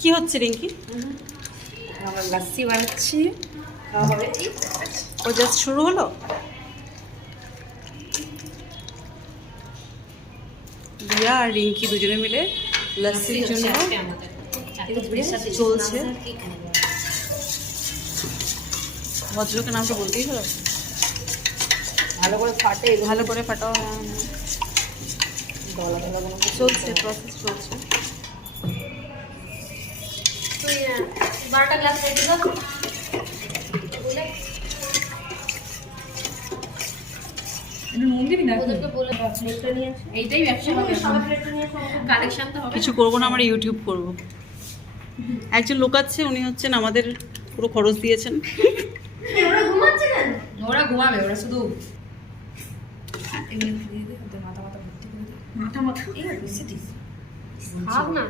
কি হচ্ছে রিঙ্কি? আমরা লাস্সি বানাচ্ছি, খাওয়া হবে। ও জাস্ট শুরু হলো। রিয়া আর রিঙ্কি দুজনে মিলে লাস্সির জন্য চলছে। ভদ্রকে নামটা বলতেই হলো। ভালো করে ফাটে, ভালো করে ফাটাও। গলা গলা চলছে, প্রসেস চলছে। তুই 12টা গ্লাস রেডি কর বলে মন্দিরই না ওদেরকে বলে প্লেটটা নিয়ে আসো। এইটাই ব্যবসা হবে, সবাই প্লেটটা নিয়ে আসো, কালেকশন তো হবে। কিছু করবো না, আমরা ইউটিউব করব। একজন লোক আছে, উনি হচ্ছেন আমাদের পুরো খরচ দিয়েছেন। ওরা ঘুমাচ্ছে কেন? ওরা ঘুমাবে, ওরা শুধু এমনি ফ্রি দিয়ে ওদের মাথা মাথা ভর্তি করে দিই। মাথা মাথা এই বেশি দিস খাও না।